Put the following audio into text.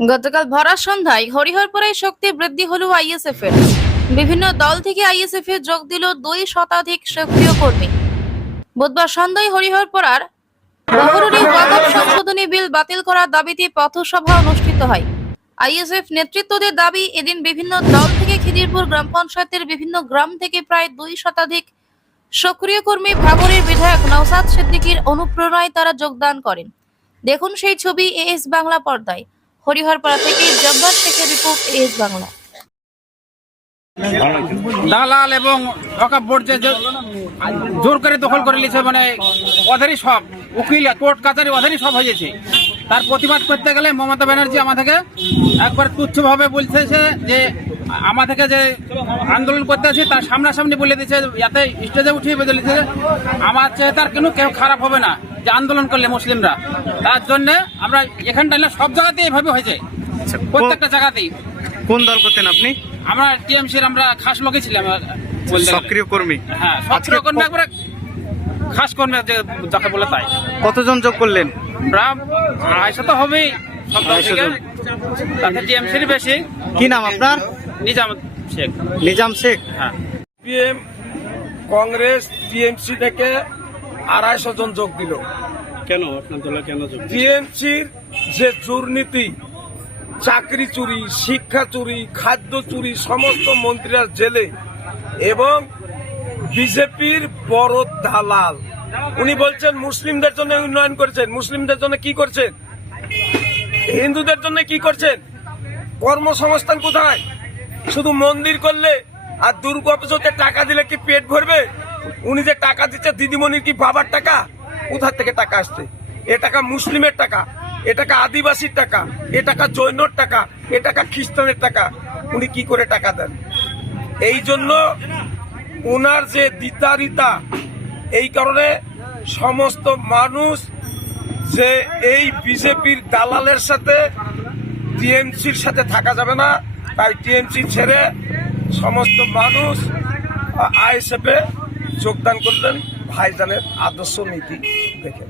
গতকাল ভরা সন্ধ্যায় হরিহরপুরে শক্তি বৃদ্ধি হলো আইএসএফ এর বিভিন্ন দল থেকে আইএসএফ এ যোগ দিল দুই শতাধিক সক্রিয় কর্মী। বুধবার সন্ধ্যায় হরিহরপুরার বহুরুরি সংশোধনী বিল বাতিল করার দাবিতে পথসভা অনুষ্ঠিত হয়। আইএসএফ নেতৃত্বদের দাবি, এদিন বিভিন্ন দল থেকে খিদিরপুর গ্রাম পঞ্চায়েতের বিভিন্ন গ্রাম থেকে প্রায় দুই শতাধিক সক্রিয় কর্মী ভাগরের বিধায়ক নওসাদ সিদ্দিকীর অনুপ্রেরণায় তারা যোগদান করেন। দেখুন সেই ছবি এএস বাংলা পর্দায়। হরিহরপাড়া থেকে জব্বার শেখের রিপোর্ট এএস বাংলা। দালাল এবং জোর করে দখল করে নিয়েছে মানে ওদেরই সব, উকিল, কোর্ট, কাছারি ওদেরই সব হয়ে গেছে। তার প্রতিবাদ করতে গেলে মমতা ব্যানার্জি আমাদেরকে একবার তুচ্ছভাবে বলছে সে যে আমাদেরকে যে আন্দোলন করতে আছে, তার সামনাসামনি বলে দিচ্ছে যাতে স্টেজে উঠিয়ে বেঁধে দিচ্ছে আমার চেয়ে তার কোনো কেউ খারাপ হবে না। যে আন্দোলন করলে মুসলিমরা। তার জন্য আমরা এখানটা না সব জায়গাতেই এভাবে হয়েছে। আচ্ছা, প্রত্যেকটা জায়গাতেই। কোন দল করতেন আপনি? আমরা টিএমসির আমরা খাস লোকে ছিলাম সক্রিয় কর্মী। হ্যাঁ সক্রিয় কর্মী একবারে খাস কর্মী যে যাকে বলে তাই। কতজন যোগ করলেন? আড়াইশো তো হবেই টিএমসির বেশি। কি নাম আপনার? নিজাম শেখ। নিজাম শেখ। হ্যাঁ। পিএম কংগ্রেস টিএমসি থেকে আড়াইশো জন যোগ দিল। কেন? আপনার দলে কেন যোগ টিএমসির যে দুর্নীতি চাকরি চুরি শিক্ষা চুরি খাদ্য চুরি সমস্ত মন্ত্রীরা জেলে এবং বিজেপির বড় দালাল। উনি বলছেন মুসলিমদের জন্য উন্নয়ন করেছেন। মুসলিমদের জন্য কি করছেন? হিন্দুদের জন্য কি করছেন? কর্মসংস্থান কোথায়? শুধু মন্দির করলে আর দুর্গা পুজোতে টাকা দিলে কি পেট ভরবে? উনি যে টাকা দিচ্ছে, দিদিমণির কি বাবার টাকা? কোথা থেকে টাকা আসছে? এ টাকা মুসলিমের টাকা, এ টাকা আদিবাসীর টাকা, এ টাকা জৈনর টাকা, এ টাকা খ্রিস্টানের টাকা। উনি কি করে টাকা দেন? এই জন্য ওনার যে দিতারিতা এই কারণে সমস্ত মানুষ যে এই বিজেপির দালালের সাথে টিএমসির সাথে থাকা যাবে না, তাই টিএমসি ছেড়ে সমস্ত মানুষ আইএসএফে যোগদান করলেন ভাইজানের আদর্শ নীতি দেখে।